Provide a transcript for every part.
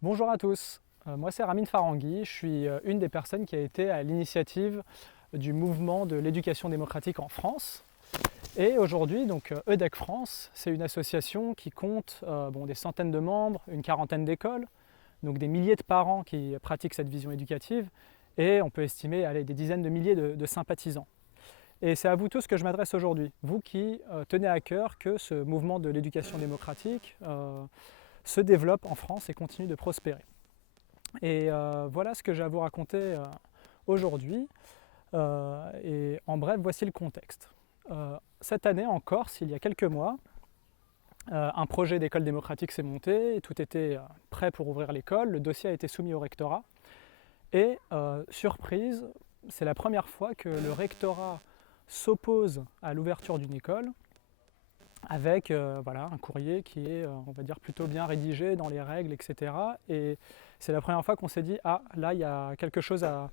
Bonjour à tous, moi c'est Ramin Farangui, je suis une des personnes qui a été à l'initiative du mouvement de l'éducation démocratique en France. Et aujourd'hui, donc EDEC France, c'est une association qui compte des centaines de membres, une quarantaine d'écoles, donc des milliers de parents qui pratiquent cette vision éducative, et on peut estimer des dizaines de milliers de sympathisants. Et c'est à vous tous que je m'adresse aujourd'hui, vous qui tenez à cœur que ce mouvement de l'éducation démocratique se développe en France et continue de prospérer. Et voilà ce que j'ai à vous raconter aujourd'hui. Et en bref, voici le contexte. Cette année en Corse, il y a quelques mois, un projet d'école démocratique s'est monté, et tout était prêt pour ouvrir l'école, le dossier a été soumis au rectorat, et surprise, c'est la première fois que le rectorat s'oppose à l'ouverture d'une école, avec un courrier qui est, on va dire, plutôt bien rédigé dans les règles, etc. Et c'est la première fois qu'on s'est dit, ah, là, il y a quelque chose à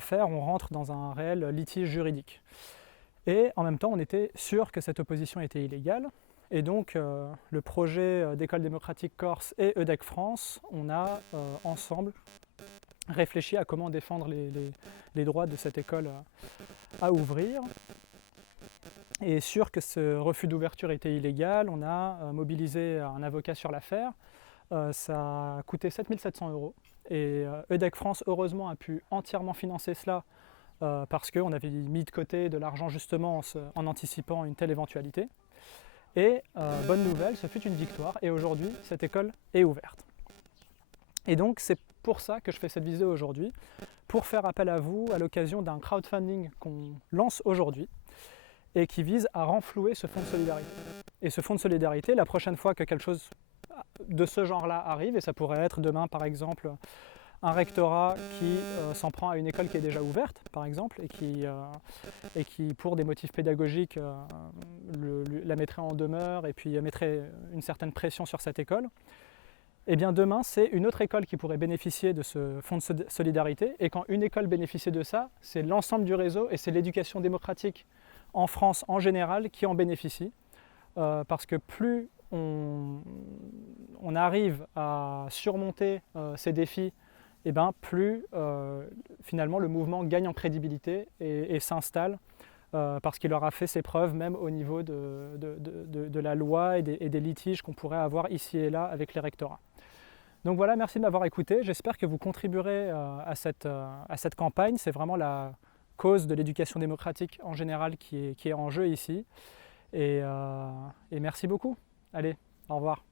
faire, on rentre dans un réel litige juridique. Et en même temps, on était sûr que cette opposition était illégale. Et donc, le projet d'école démocratique Corse et EDEC France, on a ensemble réfléchi à comment défendre les droits de cette école à ouvrir. Et sûr que ce refus d'ouverture était illégal, on a mobilisé un avocat sur l'affaire. Ça a coûté 7 700 €. Et EDEC France, heureusement, a pu entièrement financer cela parce qu'on avait mis de côté de l'argent justement en anticipant une telle éventualité. Et bonne nouvelle, ce fut une victoire. Et aujourd'hui, cette école est ouverte. Et donc, c'est pour ça que je fais cette vidéo aujourd'hui, pour faire appel à vous à l'occasion d'un crowdfunding qu'on lance aujourd'hui et qui vise à renflouer ce fonds de solidarité. Et ce fonds de solidarité, la prochaine fois que quelque chose de ce genre-là arrive, et ça pourrait être demain par exemple un rectorat qui s'en prend à une école qui est déjà ouverte, par exemple, et qui pour des motifs pédagogiques, la mettrait en demeure et puis mettrait une certaine pression sur cette école, et bien demain, c'est une autre école qui pourrait bénéficier de ce fonds de solidarité, et quand une école bénéficie de ça, c'est l'ensemble du réseau et c'est l'éducation démocratique en France en général qui en bénéficie, parce que plus on arrive à surmonter ces défis, et plus finalement le mouvement gagne en crédibilité et s'installe, parce qu'il aura fait ses preuves même au niveau de la loi et des litiges qu'on pourrait avoir ici et là avec les rectorats. Donc voilà, merci de m'avoir écouté, j'espère que vous contribuerez à cette campagne, c'est vraiment la cause de l'éducation démocratique en général qui est en jeu ici. Et merci beaucoup. Allez, au revoir.